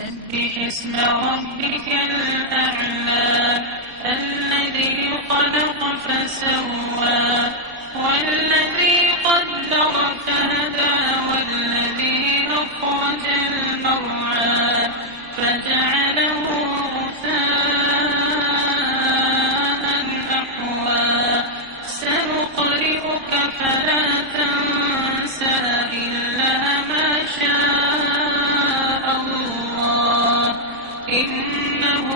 سبح اسم ربك الأعلى الذي خلق فسوى والذي قدر فهدى والذي أخرج المرعى فجعله غثاء أحوى سنقرئك فلا تنسى إلا ما شاء الله إنه